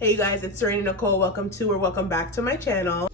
Hey guys, it's Serena Nicole. Welcome back to my channel.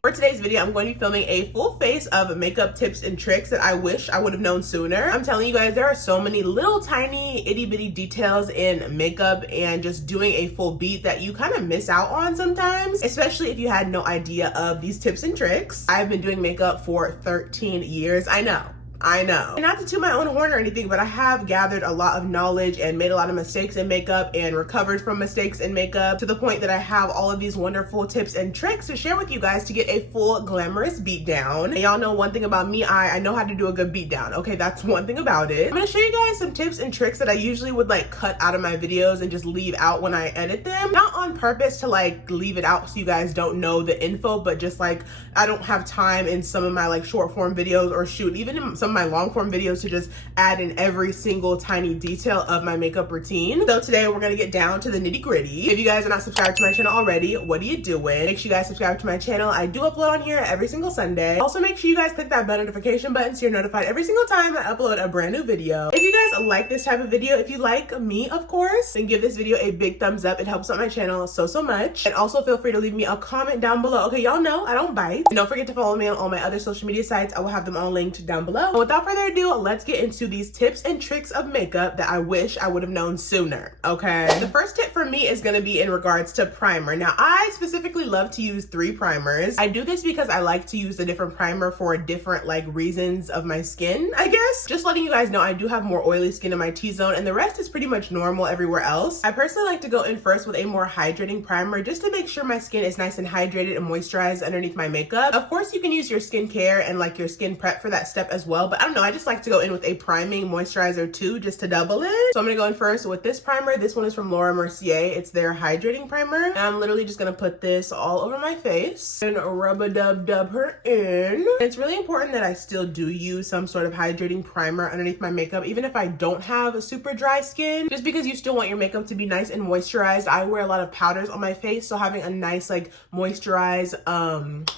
For today's video, I'm going to be filming a full face of makeup tips and tricks that I wish I would have known sooner. I'm telling you guys, there are so many little tiny itty bitty details in makeup and just doing a full beat that you kind of miss out on sometimes, especially if you had no idea of these tips and tricks. I've been doing makeup for 13 years. I know. And not to toot my own horn or anything, but I have gathered a lot of knowledge and made a lot of mistakes in makeup and recovered from mistakes in makeup to the point that I have all of these wonderful tips and tricks to share with you guys to get a full glamorous beat down. And y'all know one thing about me, I know how to do a good beat down. Okay, that's one thing about it. I'm gonna show you guys some tips and tricks that I usually would like cut out of my videos and just leave out when I edit them. Not on purpose to like leave it out so you guys don't know the info, but just like I don't have time in some of my like short form videos or shoot, even in some of my long form videos to just add in every single tiny detail of my makeup routine. So today we're gonna get down to the nitty gritty. If you guys are not subscribed to my channel already, what are you doing? Make sure you guys subscribe to my channel. I do upload on here every single Sunday. Also make sure you guys click that bell notification button so you're notified every single time I upload a brand new video. If you guys like this type of video, if you like me, of course, then give this video a big thumbs up. It helps out my channel so much. And also feel free to leave me a comment down below. Okay, y'all know I don't bite. And don't forget to follow me on all my other social media sites. I will have them all linked down below. And without further ado, let's get into these tips and tricks of makeup that I wish I would have known sooner. Okay, the first tip for me is going to be in regards to primer. Now I specifically love to use 3 primers. I do this because I like to use a different primer for different like reasons of my skin, I guess. Just letting you guys know, I do have more oily skin in my T-zone and the rest is pretty much normal everywhere else. I personally like to go in first with a more hydrating primer just to make sure my skin is nice and hydrated and moisturized underneath my makeup. Of course you can use your skincare and like your skin prep for that step as well, but I don't know, I just like to go in with a priming moisturizer too, just to double it. So I'm gonna go in first with this primer. This one is from Laura Mercier. It's their hydrating primer. And I'm literally just gonna put this all over my face and rub-a-dub-dub her in. And it's really important that I still do use some sort of hydrating primer underneath my makeup, even if I don't have a super dry skin, just because you still want your makeup to be nice and moisturized. I wear a lot of powders on my face, so having a nice like moisturized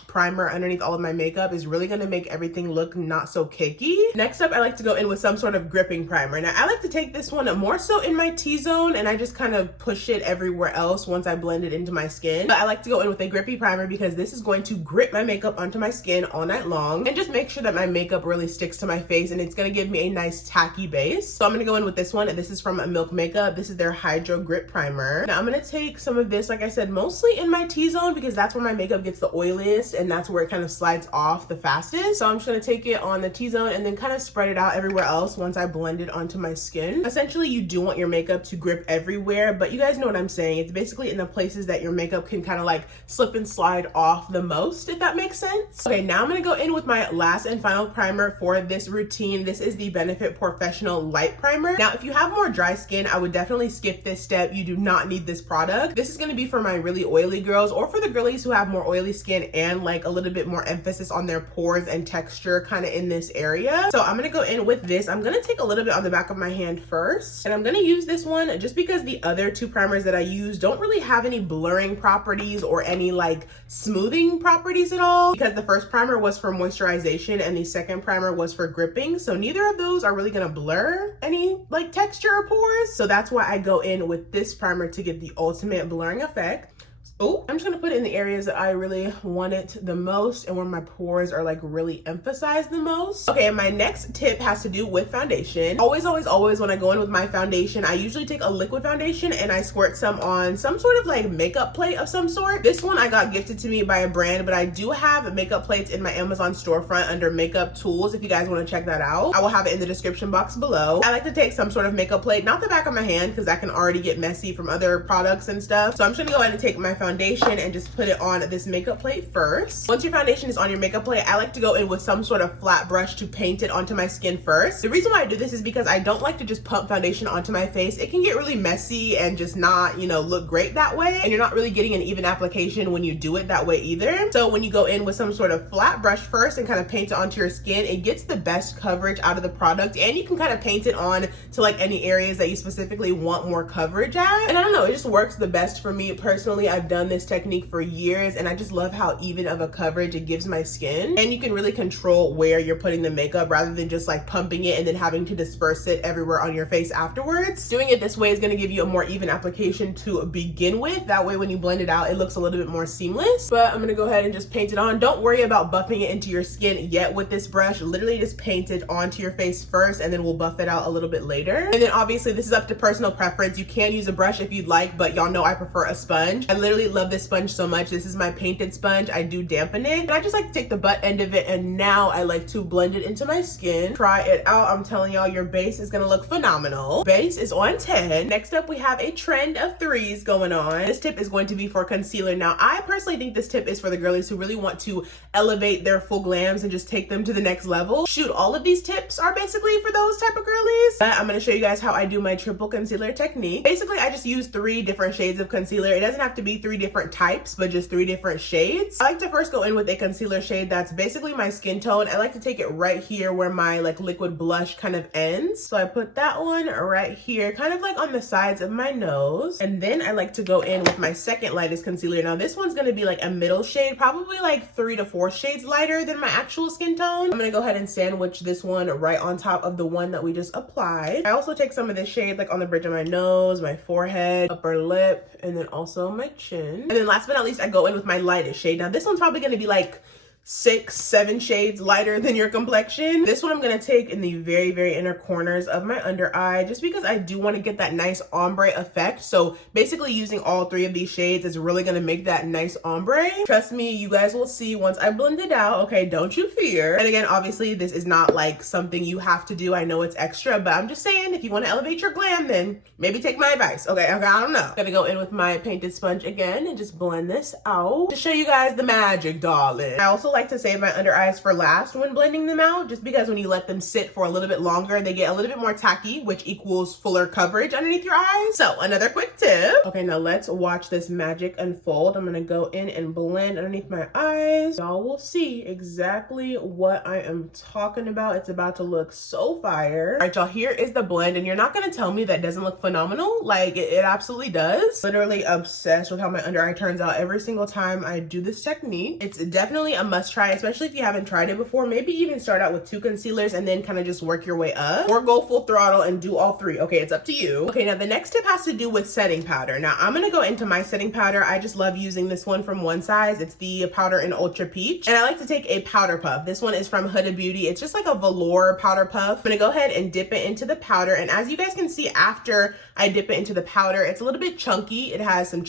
primer underneath all of my makeup is really gonna make everything look not so cakey. Next up, I like to go in with some sort of gripping primer. Now I like to take this one more so in my T-zone and I just kind of push it everywhere else once I blend it into my skin. But I like to go in with a grippy primer because this is going to grip my makeup onto my skin all night long and just make sure that my makeup really sticks to my face and it's gonna give me a nice tacky base. So I'm gonna go in with this one, and this is from Milk Makeup. This is their Hydro Grip Primer. Now I'm gonna take some of this, like I said, mostly in my T-zone because that's where my makeup gets the oiliest and that's where it kind of slides off the fastest. So I'm just gonna take it on the T-zone and then kind of spread it out everywhere else once I blend it onto my skin. Essentially, you do want your makeup to grip everywhere, but you guys know what I'm saying. It's basically in the places that your makeup can kind of like slip and slide off the most, if that makes sense. Okay, now I'm gonna go in with my last and final primer for this routine. This is the Benefit Professional Light Primer. Now, if you have more dry skin, I would definitely skip this step. You do not need this product. This is gonna be for my really oily girls or for the girlies who have more oily skin and like a little bit more emphasis on their pores and texture kind of in this area. So I'm gonna go in with this. I'm gonna take a little bit on the back of my hand first, and I'm gonna use this one just because the other 2 primers that I use don't really have any blurring properties or any like smoothing properties at all, because the first primer was for moisturization and the second primer was for gripping. So neither of those are really gonna blur any like texture or pores. So that's why I go in with this primer to get the ultimate blurring effect. Oh, I'm just gonna put it in the areas that I really want it the most and where my pores are like really emphasized the most. Okay, and my next tip has to do with foundation. Always when I go in with my foundation, I usually take a liquid foundation and I squirt some on some sort of like makeup plate of some sort. This one I got gifted to me by a brand, but I do have makeup plates in my Amazon storefront under makeup tools if you guys want to check that out. I will have it in the description box below. I like to take some sort of makeup plate, not the back of my hand because that can already get messy from other products and stuff. So I'm just gonna go ahead and take my foundation and just put it on this makeup plate first. Once your foundation is on your makeup plate, I like to go in with some sort of flat brush to paint it onto my skin first. The reason why I do this is because I don't like to just pump foundation onto my face. It can get really messy and just not, you know, look great that way. And you're not really getting an even application when you do it that way either. So when you go in with some sort of flat brush first and kind of paint it onto your skin, it gets the best coverage out of the product, and you can kind of paint it on to like any areas that you specifically want more coverage at. And I don't know, it just works the best for me personally. I've done done this technique for years, and I just love how even of a coverage it gives my skin. And you can really control where you're putting the makeup rather than just like pumping it and then having to disperse it everywhere on your face afterwards. Doing it this way is going to give you a more even application to begin with. That way when you blend it out, it looks a little bit more seamless. But I'm going to go ahead and just paint it on. Don't worry about buffing it into your skin yet with this brush. Literally just paint it onto your face first, and then we'll buff it out a little bit later. And then obviously this is up to personal preference. You can use a brush if you'd like, but y'all know I prefer a sponge. I literally love this sponge so much. This is my painted sponge. I do dampen it, and I just like to take the butt end of it, and now I like to blend it into my skin. Try it out. I'm telling y'all, your base is gonna look phenomenal. Base is on 10. Next up, we have a trend of 3s going on. This tip is going to be for concealer. Now, I personally think this tip is for the girlies who really want to elevate their full glams and just take them to the next level. Shoot, all of these tips are basically for those type of girlies. But I'm gonna show you guys how I do my triple concealer technique. Basically, I just use 3 different shades of concealer. It doesn't have to be 3 different types, but just 3 different shades. I like to first go in with a concealer shade that's basically my skin tone. I like to take it right here where my like liquid blush kind of ends. So I put that one right here, kind of like on the sides of my nose. And then I like to go in with my second lightest concealer. Now this one's gonna be like a middle shade, probably like 3 to 4 shades lighter than my actual skin tone. I'm gonna go ahead and sandwich this one right on top of the one that we just applied. I also take some of this shade like on the bridge of my nose, my forehead, upper lip, and then also my chin. And then last but not least, I go in with my lightest shade. Now this one's probably gonna be like 6, 7 shades lighter than your complexion. This one I'm gonna take in the very, very inner corners of my under eye, just because I do want to get that nice ombre effect. So basically using all 3 of these shades is really gonna make that nice ombre. Trust me, you guys will see once I blend it out. Okay, don't you fear. And again, obviously this is not like something you have to do. I know it's extra, but I'm just saying if you want to elevate your glam, then maybe take my advice. Okay, I don't know. Gonna go in with my painted sponge again and just blend this out to show you guys the magic, darling. I also like to save my under eyes for last when blending them out, just because when you let them sit for a little bit longer, they get a little bit more tacky, which equals fuller coverage underneath your eyes. So another quick tip. Okay, now let's watch this magic unfold. I'm gonna go in and blend underneath my eyes. Y'all will see exactly what I am talking about. It's about to look so fire. All right, y'all, here is the blend, and you're not gonna tell me that doesn't look phenomenal. Like it absolutely does. Literally obsessed with how my under eye turns out every single time I do this technique. It's definitely a must try, especially if you haven't tried it before. Maybe even start out with 2 concealers and then kind of just work your way up, or go full throttle and do all 3. Okay, it's up to you. Okay, now the next tip has to do with setting powder. Now I'm gonna go into my setting powder. I just love using this one from One Size. It's the powder in Ultra Peach, and I like to take a powder puff. This one is from Huda Beauty. It's just like a velour powder puff. I'm gonna go ahead and dip it into the powder, and as you guys can see, after I dip it into the powder, it's a little bit chunky. It has some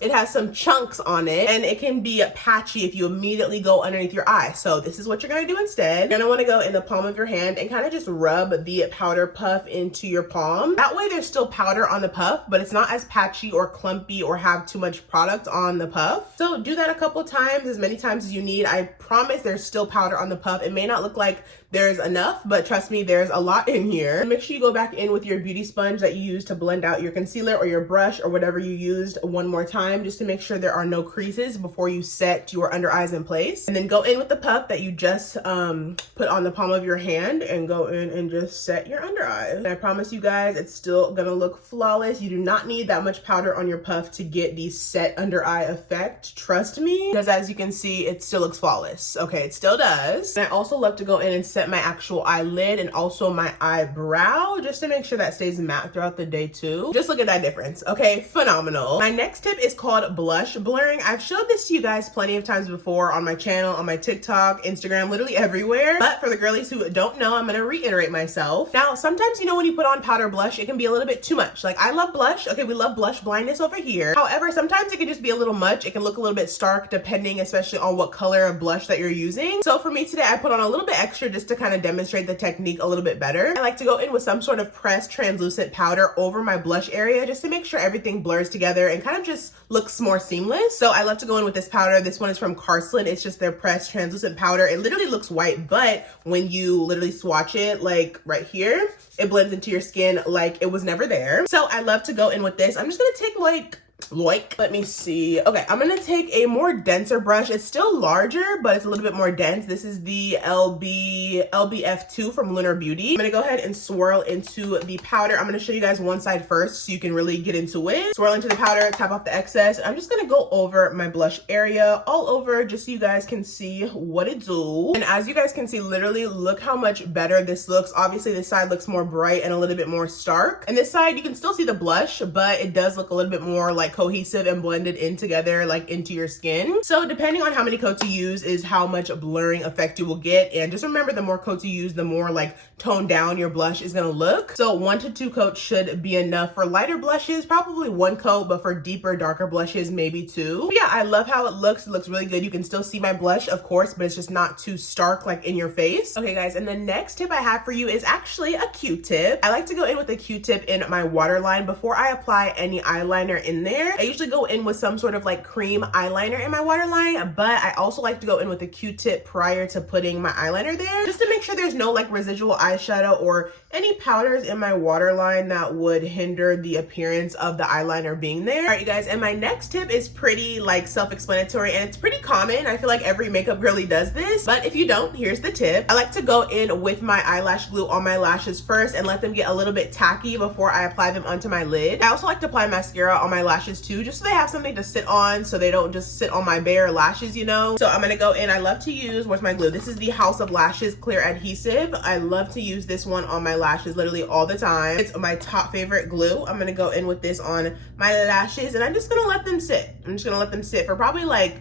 it has some chunks on it, and it can be patchy if you immediately go underneath your eye. So this is what you're gonna do instead. You're gonna wanna go in the palm of your hand and kind of just rub the powder puff into your palm. That way there's still powder on the puff, but it's not as patchy or clumpy or have too much product on the puff. So do that a couple times, as many times as you need. I promise there's still powder on the puff. It may not look like there's enough, but trust me, there's a lot in here. And make sure you go back in with your beauty sponge that you use to blend out your concealer, or your brush, or whatever you used, one more time, just to make sure there are no creases before you set your under eyes in place. And then go in with the puff that you just put on the palm of your hand, and go in and just set your under eyes. And I promise you guys, it's still gonna look flawless. You do not need that much powder on your puff to get the set under eye effect. Trust me, because as you can see, it still looks flawless. Okay, it still does. And I also love to go in and set my actual eyelid and also my eyebrow, just to make sure that stays matte throughout the day too. Just look at that difference. Okay, phenomenal. My next tip is called blush blurring. I've showed this to you guys plenty of times before on my channel, on my TikTok, Instagram, literally everywhere. But for the girlies who don't know, I'm gonna reiterate myself. Now, sometimes, you know, when you put on powder blush, it can be a little bit too much. Like, I love blush. Okay, we love blush blindness over here. However, sometimes it can just be a little much. It can look a little bit stark depending, especially on what color of blush that you're using. So for me today, I put on a little bit extra just to kind of demonstrate the technique a little bit better. I like to go in with some sort of pressed translucent powder over my blush area, just to make sure everything blurs together and kind of just looks more seamless. So I love to go in with this powder. This one is from Carslin. It's just their pressed translucent powder. It literally looks white, but when you literally swatch it, like right here, it blends into your skin like it was never there. So I love to go in with this. I'm just gonna take like Like, let me see. Okay, I'm gonna take a more denser brush. It's still larger, but it's a little bit more dense. This is the LBF2 from Lunar Beauty. I'm gonna go ahead and swirl into the powder. I'm gonna show you guys one side first so you can really get into it. Swirl into the powder, tap off the excess. I'm just gonna go over my blush area all over just so you guys can see what it do. And as you guys can see, literally look how much better this looks. Obviously this side looks more bright and a little bit more stark. And this side you can still see the blush, but it does look a little bit more like cohesive and blended in together, like into your skin. So depending on how many coats you use is how much blurring effect you will get. And just remember, the more coats you use, the more like toned down your blush is gonna look. So 1 to 2 coats should be enough. For lighter blushes, probably 1 coat, but for deeper, darker blushes, maybe 2. But yeah, I love how it looks. It looks really good. You can still see my blush, of course, but it's just not too stark like in your face. Okay guys, and the next tip I have for you is actually a Q-tip. I like to go in with a Q-tip in my waterline before I apply any eyeliner in there. I usually go in with some sort of like cream eyeliner in my waterline, but I also like to go in with a Q-tip prior to putting my eyeliner there, just to make sure there's no like residual eyeshadow or any powders in my waterline that would hinder the appearance of the eyeliner being there. All right, you guys, and my next tip is pretty like self-explanatory and it's pretty common. I feel like every makeup girly does this, but if you don't, here's the tip. I like to go in with my eyelash glue on my lashes first and let them get a little bit tacky before I apply them onto my lid. I also like to apply mascara on my lashes too, just so they have something to sit on, so they don't just sit on my bare lashes, you know? So I'm gonna go in, I love to use, where's my glue? This is the House of Lashes Clear Adhesive. I love to use this one on my lashes literally all the time. It's my top favorite glue. I'm gonna go in with this on my lashes and I'm just gonna let them sit. I'm just gonna let them sit for probably like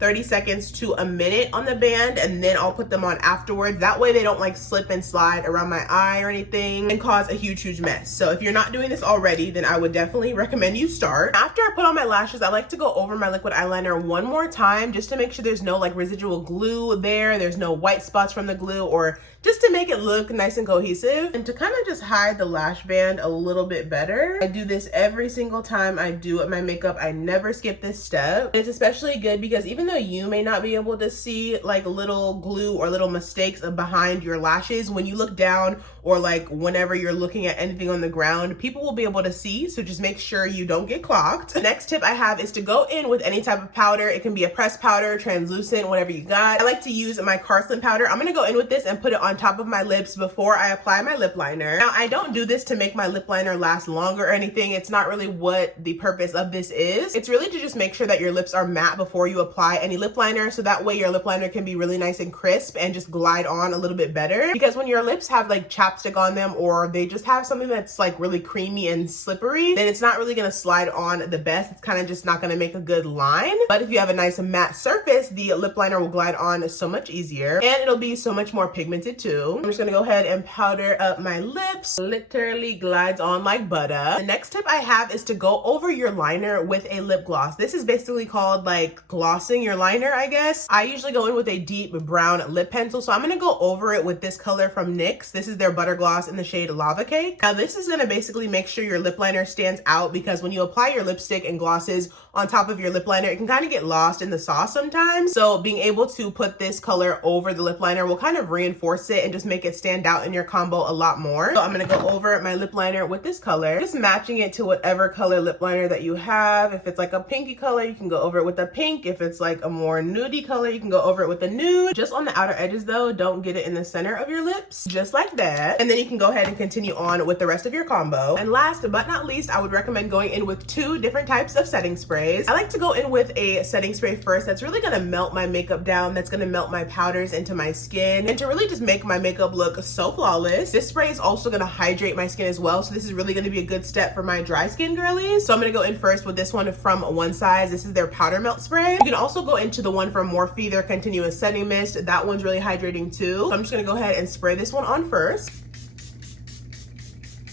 30 seconds to a minute on the band, and then I'll put them on afterwards. That way they don't like slip and slide around my eye or anything and cause a huge mess. So if you're not doing this already, then I would definitely recommend you start. After I put on my lashes, I like to go over my liquid eyeliner one more time just to make sure there's no like residual glue there's no white spots from the glue, or just to make it look nice and cohesive and to kind of just hide the lash band a little bit better. I do this every single time I do my makeup. I never skip this step. And it's especially good because even though you may not be able to see like little glue or little mistakes behind your lashes, when you look down or like whenever you're looking at anything on the ground, people will be able to see. So just make sure you don't get clogged. The next tip I have is to go in with any type of powder. It can be a pressed powder, translucent, whatever you got. I like to use my Carson powder. I'm gonna go in with this and put it on top of my lips before I apply my lip liner. Now, I don't do this to make my lip liner last longer or anything. It's not really what the purpose of this is. It's really to just make sure that your lips are matte before you apply any lip liner, so that way your lip liner can be really nice and crisp and just glide on a little bit better. Because when your lips have like chapstick on them, or they just have something that's like really creamy and slippery, then it's not really gonna slide on the best. It's kind of just not gonna make a good line. But if you have a nice matte surface, the lip liner will glide on so much easier and it'll be so much more pigmented too. I'm just gonna go ahead and powder up my lips. Literally glides on like butter. The next tip I have is to go over your liner with a lip gloss. This is basically called like glossing your liner, I guess. I usually go in with a deep brown lip pencil, so I'm gonna go over it with this color from NYX. This is their butter gloss in the shade Lava Cake. Now this is gonna basically make sure your lip liner stands out, because when you apply your lipstick and glosses on top of your lip liner, it can kind of get lost in the sauce sometimes. So being able to put this color over the lip liner will kind of reinforce it and just make it stand out in your combo a lot more. So I'm gonna go over my lip liner with this color, just matching it to whatever color lip liner that you have. If it's like a pinky color, you can go over it with a pink. If it's like a more nudie color, you can go over it with a nude. Just on the outer edges though, don't get it in the center of your lips, just like that. And then you can go ahead and continue on with the rest of your combo. And last but not least, I would recommend going in with 2 different types of setting sprays. I like to go in with a setting spray first that's really gonna melt my makeup down, that's gonna melt my powders into my skin, and to really just make my makeup look so flawless. This spray is also gonna hydrate my skin as well, so this is really gonna be a good step for my dry skin girlies. So I'm gonna go in first with this one from One Size. This is their powder melt spray. You can also go into the one from Morphe, their continuous setting mist. That one's really hydrating too. So I'm just gonna go ahead and spray this one on first.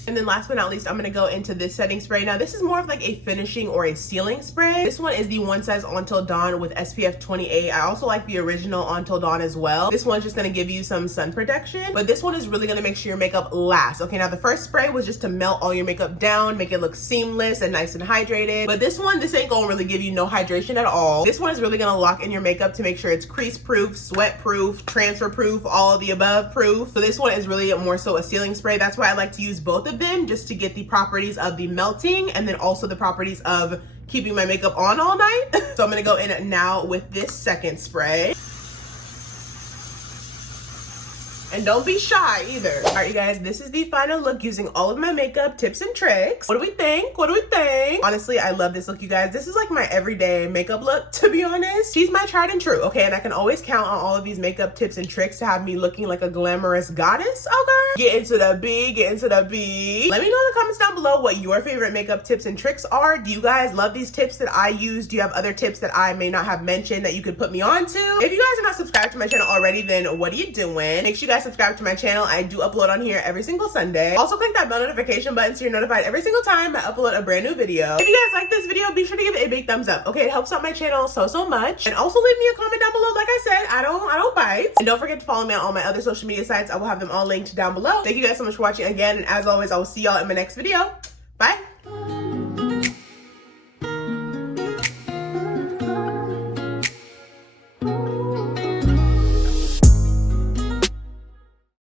And then last but not least, I'm gonna go into this setting spray. Now this is more of like a finishing or a sealing spray. This one is the One Size Until Dawn with SPF 28. I also like the original Until Dawn as well. This one's just gonna give you some sun protection, but this one is really gonna make sure your makeup lasts. Okay, now the first spray was just to melt all your makeup down, make it look seamless and nice and hydrated. But this one, this ain't gonna really give you no hydration at all. This one is really gonna lock in your makeup to make sure it's crease proof, sweat proof, transfer proof, all of the above proof. So this one is really more so a sealing spray. That's why I like to use both of them, just to get the properties of the melting and then also the properties of keeping my makeup on all night. So I'm gonna go in now with this second spray. And don't be shy either. All right, you guys, this is the final look using all of my makeup tips and tricks. What do we think? What do we think? Honestly, I love this look, you guys. This is like my everyday makeup look, to be honest. She's my tried and true, okay? And I can always count on all of these makeup tips and tricks to have me looking like a glamorous goddess, okay? Get into the B, get into the B. Let me know in the comments down below what your favorite makeup tips and tricks are. Do you guys love these tips that I use? Do you have other tips that I may not have mentioned that you could put me on to? If you guys are not subscribed to my channel already, then what are you doing? Make sure you guys subscribe to my channel. I do upload on here every single Sunday. Also click that bell notification button so you're notified every single time I upload a brand new video. If you guys like this video, be sure to give it a big thumbs up, okay? It helps out my channel so much. And also leave me a comment down below. Like I said, I don't bite. And don't forget to follow me on all my other social media sites. I will have them all linked down below. Thank you guys so much for watching again, and as always, I will see y'all in my next video. Bye.